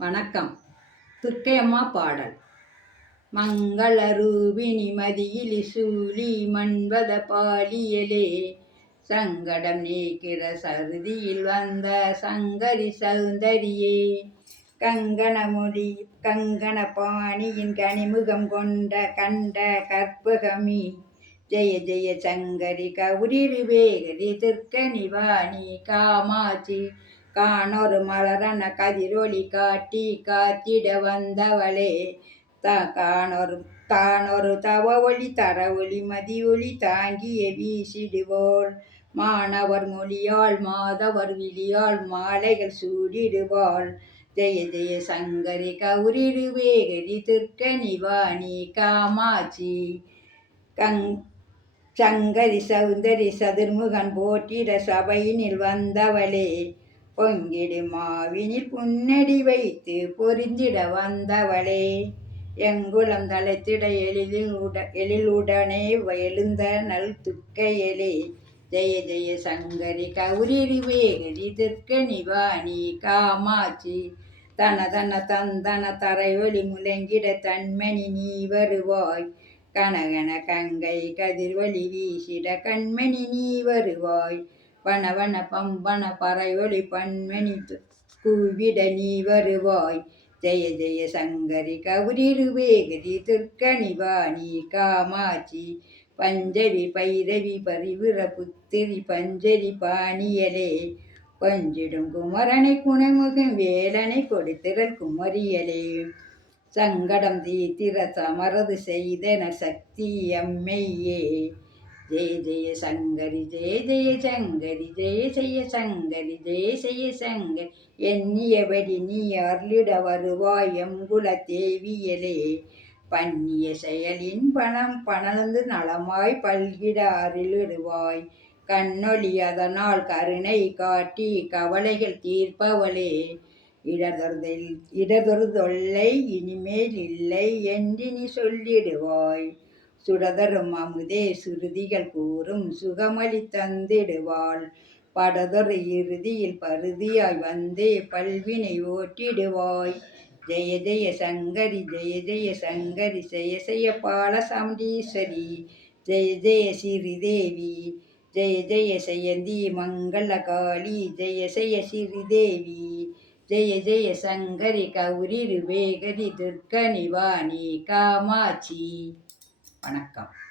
வணக்கம். துர்க்கையம்மா பாடல். மங்கள ரூபிணி மதியிலி சூலி மன்வத பாலியலே சங்கடம் நீக்கிற சருதியில் வந்த சங்கரி சௌந்தரியே கங்கண பாணியின் கனிமுகம் கொண்ட கண்ட கற்பகமி ஜெய ஜெய சங்கரி கௌரிரு வேகரி துர்க்கணி வாணி காமாட்சி காணொரு மலரன கதிரொளி காட்டி காத்திட வந்தவளே தானொரு தவ ஒளி தர ஒளி மதி ஒளி தாங்கிய வீசிடுவோள் மாணவர் மொழியாள் மாதவர் விழியாள் மாலைகள் சூடிடுவாள் ஜெய ஜெய சங்கரி கௌரிரு வேகரி துர்க்கணி வாணி காமாட்சி சங்கரி சௌந்தரி சதுர்முகன் போற்றிட சபையினில் வந்தவளே பொங்கிடு மாவினில் புன்னடி வைத்து பொருந்திட வந்தவளே எங்குளம் தலைத்திட எழிலுடனே எழுந்த நல் துர்க்கையலே ஜெய ஜெய சங்கரி கௌரிரு வேகரி துர்க்கணி வாணி காமாட்சி தன தந்தன தரையொலி முழங்கிட தன்மணி நீ வருவாய் கனகன கங்கை கதிர்வழி வீசிட கண்மணி நீ வருவாய் வனவன பம்பன பறையொலி பன்மணி கூவிட நீ வருவாய் ஜெய ஜெய சங்கரி கௌரிரு வேகரி துர்க்கணி வாணி காமாட்சி பஞ்சவி பைரவி பரிவுர புத்திரி பஞ்சரி பாணியலே கொஞ்சிடும் குமரனை குணமுகம் வேலனை கொடுத்திரல் குமரியலே சங்கடம் தீத்திர சமரது செய்தன சக்தி அம்மையே ஜெய ஜெய சங்கரி ஜெய ஜெய சங்கரி ஜெய ஜெய சங்கரி ஜெய ஜெய சங்கரி எண்ணியபடி நீ அருளிட வருவாய் எங்குல தேவியலே பண்ணிய செயலின் பணந்து நலமாய் பல்கிட அருளிடுவாய் கண்ணொளி அதனால் கருணை காட்டி கவலைகள் தீர்ப்பவளே இடதொருதொல்லை இனிமேல் இல்லை என்று நீ சொல்லிடுவாய் சுடதரும் அமுதே சுருதிகள் கூறும் சுகமளி தந்திடுவாள் படதொரு இறுதியில் பருதியாய் வந்தே பல்வினை ஓட்டிடுவாய் ஜெய ஜெய சங்கரி ஜெய ஜெய சங்கரி ஜெய ஜெய பால சமண்டீஸ்வரி ஜெய ஜெய ஸ்ரீதேவி ஜெய ஜெய ஜெயந்தி மங்கள காளி ஜெய ஜெய ஸ்ரீதேவி ஜெய ஜெய சங்கரி கௌரிரு வேகரி துர்க்கணி வாணி காமாட்சி. வணக்கம்.